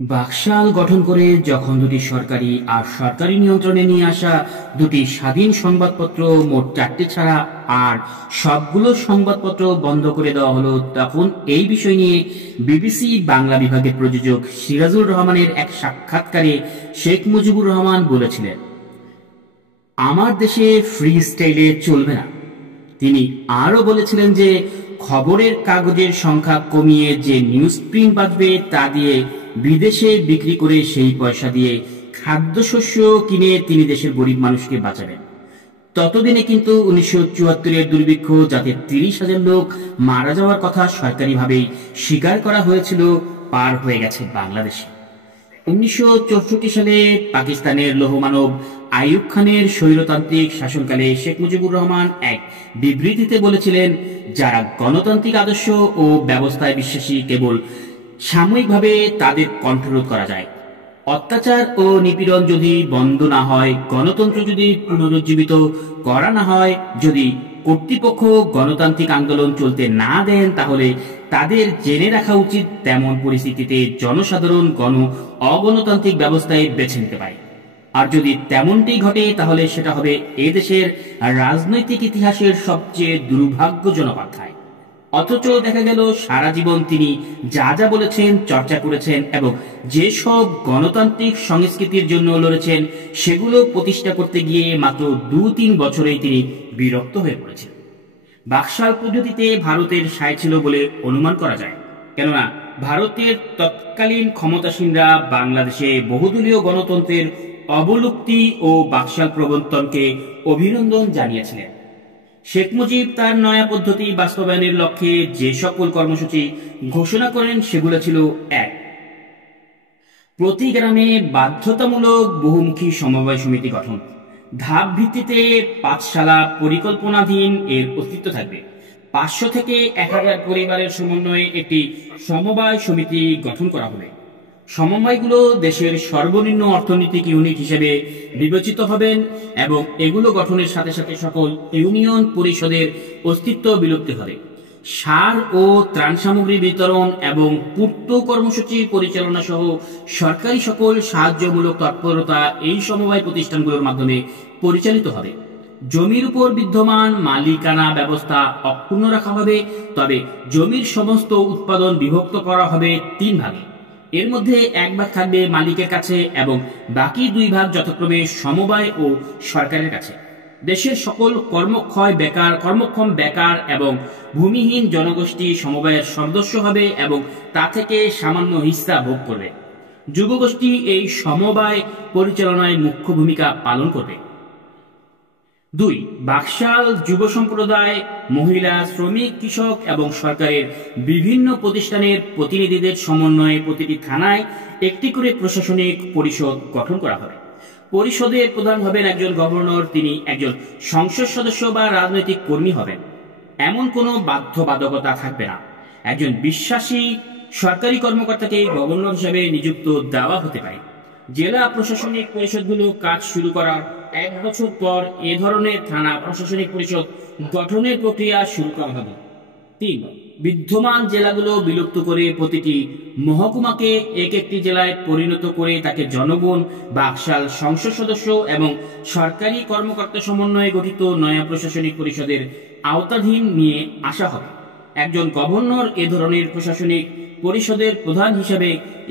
বাকশাল গঠন করে যখন দুটি সরকারি আর সরকারি নিয়ন্ত্রণে নিয়ে আসা দুটি স্বাধীন সংবাদপত্র মোট চারটে ছাড়া আর সবগুলো সংবাদপত্র বন্ধ করে দেওয়া হলো, তখন এই বিষয় নিয়ে বিবিসি বাংলা বিভাগের প্রযোজক সিরাজুল রহমানের এক সাক্ষাৎকারে শেখ মুজিবুর রহমান বলেছিলেন, আমার দেশে ফ্রি স্টাইলে চলবে না। তিনি আরও বলেছিলেন যে খবরের কাগজের সংখ্যা কমিয়ে যে নিউজ প্রিন্ট বাঁচবে তা দিয়ে বিদেশে বিক্রি করে সেই পয়সা দিয়ে খাদ্যশস্য কিনে তিনি দেশের গরিব মানুষকে বাঁচাবেন। ততদিনে কিন্তু 1974-এর দুর্ভিক্ষ, যাতে 30,000 লোক মারা যাওয়ার কথা সরকারিভাবেই স্বীকার করা হয়েছিল, পার হয়ে গেছে বাংলাদেশে। 1964 সালে পাকিস্তানের লৌহমানব আইয়ুব খানের স্বৈরতান্ত্রিক শাসনকালে শেখ মুজিবুর রহমান এক বিবৃতিতে বলেছিলেন, যারা গণতান্ত্রিক আদর্শ ও ব্যবস্থায় বিশ্বাসী কেবল সাময়িকভাবে তাদের কণ্ঠরোধ করা যায়। অত্যাচার ও নিপীড়ন যদি বন্ধ না হয়, গণতন্ত্র যদি পুনরুজ্জীবিত করা না হয়, যদি কর্তৃপক্ষ গণতান্ত্রিক আন্দোলন চলতে না দেন, তাহলে তাদের জেনে রাখা উচিত তেমন পরিস্থিতিতে জনসাধারণ অগণতান্ত্রিক ব্যবস্থায় বেছে নিতে পারে। আর যদি তেমনটি ঘটে, তাহলে সেটা হবে এদেশের রাজনৈতিক ইতিহাসের সবচেয়ে দুর্ভাগ্যজনক অধ্যায়। অথচ দেখা গেল সারা জীবন তিনি যা যা বলেছেন, চর্চা করেছেন এবং যেসব গণতান্ত্রিক সংস্কৃতির জন্য লড়েছেন, সেগুলো প্রতিষ্ঠা করতে গিয়ে মাত্র 2-3 বছরেই তিনি বিরক্ত হয়ে পড়েছেন। বাকশাল পদ্ধতিতে ভারতের সায় ছিল বলে অনুমান করা যায়, কেননা ভারতের তৎকালীন ক্ষমতাসীনরা বাংলাদেশে বহুদলীয় গণতন্ত্রের অবলুপ্তি ও বাকশাল প্রবর্তনকে অভিনন্দন জানিয়েছিলেন। শেখ মুজিব তার নয়া পদ্ধতি বাস্তবায়নের লক্ষ্যে যে সকল কর্মসূচি ঘোষণা করেন, সেগুলো ছিল: 1. প্রতি গ্রামে বাধ্যতামূলক বহুমুখী সমবায় সমিতি গঠন। ধাপ ভিত্তিতে পাঠশালা পরিকল্পনাধীন এর অস্তিত্ব থাকবে। 500 থেকে 1000 পরিবারের সমন্বয়ে একটি সমবায় সমিতি গঠন করা হবে। সমবায়গুলো দেশের সর্বনিম্ন অর্থনৈতিক ইউনিট হিসেবে বিবেচিত হবেন এবং এগুলো গঠনের সাথে সাথে সকল ইউনিয়ন পরিষদের অস্তিত্ব বিলুপ্ত হবে। সার ও ত্রাণ সামগ্রী বিতরণ এবং পূর্ত কর্মসূচি পরিচালনা সহ সরকারি সকল সাহায্যমূলক তৎপরতা এই সমবায় প্রতিষ্ঠানগুলোর মাধ্যমে পরিচালিত হবে। জমির উপর বিদ্যমান মালিকানা ব্যবস্থা অক্ষুণ্ণ রাখা হবে, তবে জমির সমস্ত উৎপাদন বিভক্ত করা হবে 3 ভাগে। এর মধ্যে 1 ভাগ থাকবে মালিকের কাছে এবং বাকি 2 ভাগ যথাক্রমে সমবায় ও সরকারের কাছে। দেশের সকল কর্মক্ষম বেকার এবং ভূমিহীন জনগোষ্ঠী সমবায়ের সদস্য হবে এবং তা থেকে সামান্য হিস্সা ভোগ করবে। যুবগোষ্ঠী এই সমবায় পরিচালনায় মুখ্য ভূমিকা পালন করবে। 2. বাকশাল যুব সম্প্রদায়, মহিলা, শ্রমিক, কৃষক এবং সরকারের বিভিন্ন প্রতিষ্ঠানের প্রতিনিধিদের সমন্বয়ে প্রতিটি থানায় একটি করে প্রশাসনিক পরিষদ গঠন করা হবে। পরিষদের প্রধান হবেন একজন গভর্নর। তিনি একজন সংসদ সদস্য বা রাজনৈতিক কর্মী হবেন। এমন কোনো বাধ্যবাধকতা থাকবে না। একজন বিশ্বাসী সরকারি কর্মকর্তাকে গভর্নর হিসেবে নিযুক্ত দেওয়া হতে পারে। জেলা প্রশাসনিক পরিষদগুলো কাজ শুরু করার 1 বছর পর এ ধরনের থানা প্রশাসনিক পরিষদ গঠনের প্রক্রিয়া শুরু করা হবে। 3. বিদ্যমান জেলাগুলো বিলুপ্ত করে প্রতিটি মহকুমাকে একটি জেলায় পরিণত করে তাকে জনগণ, বাকশাল সংসদ সদস্য এবং সরকারি কর্মকর্তা সমন্বয়ে গঠিত নয়া প্রশাসনিক পরিষদের আওতাধীন নিয়ে আসা হবে। একজন গভর্নর এ ধরনের প্রশাসনিক পরিষদের প্রধান হিসেবে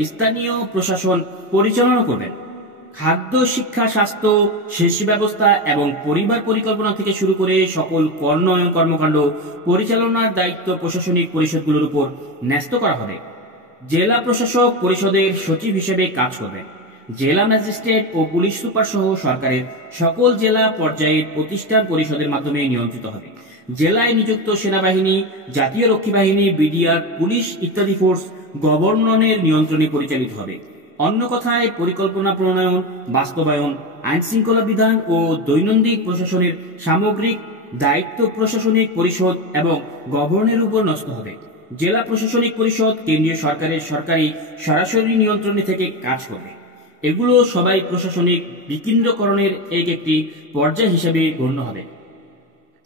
স্থানীয় প্রশাসন পরিচালনা করবেন। খাদ্য, শিক্ষা, স্বাস্থ্য, সেচ ব্যবস্থা এবং পরিবার পরিকল্পনা থেকে শুরু করে সকল কর্মকাণ্ড পরিচালনার দায়িত্ব প্রশাসনিক পরিষদগুলোর উপর ন্যস্ত করা হবে। জেলা প্রশাসক পরিষদের সচিব হিসেবে কাজ করবেন। জেলা ম্যাজিস্ট্রেট ও পুলিশ সুপার সহ সরকারের সকল জেলা পর্যায়ের প্রতিষ্ঠান পরিষদের মাধ্যমে নিয়ন্ত্রিত হবে। জেলায় নিযুক্ত সেনাবাহিনী, জাতীয় রক্ষী বাহিনী, বিডিআর, পুলিশ ইত্যাদি ফোর্স গভর্নরের নিয়ন্ত্রণে পরিচালিত হবে। অন্য কথায়, পরিকল্পনা প্রণয়ন, বাস্তবায়ন, আইন শৃঙ্খলা বিধান ও দৈনন্দিন প্রশাসনের সামগ্রিক দায়িত্ব প্রশাসনিক পরিষদ এবং গভর্নরের উপর ন্যস্ত হবে। জেলা প্রশাসনিক পরিষদ কেন্দ্রীয় সরকারের সরাসরি নিয়ন্ত্রণে থেকে কাজ করবে। এগুলো সবাই প্রশাসনিক বিকেন্দ্রীকরণের একটি পর্যায় হিসেবে গণ্য হবে।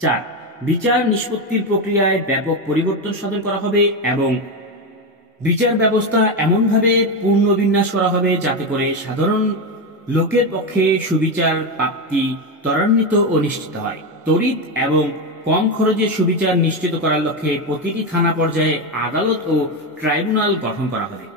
4. বিচার নিষ্পত্তির প্রক্রিয়ায় ব্যাপক পরিবর্তন সাধন করা হবে এবং বিচার ব্যবস্থা এমনভাবে পুনর্বিন্যাস করা হবে যাতে করে সাধারণ লোকের পক্ষে সুবিচার প্রাপ্তি ত্বরান্বিত ও নিশ্চিত হয়। তড়িৎ এবং কম খরচে সুবিচার নিশ্চিত করার লক্ষ্যে প্রতিটি থানা পর্যায়ে আদালত ও ট্রাইব্যুনাল গঠন করা হবে।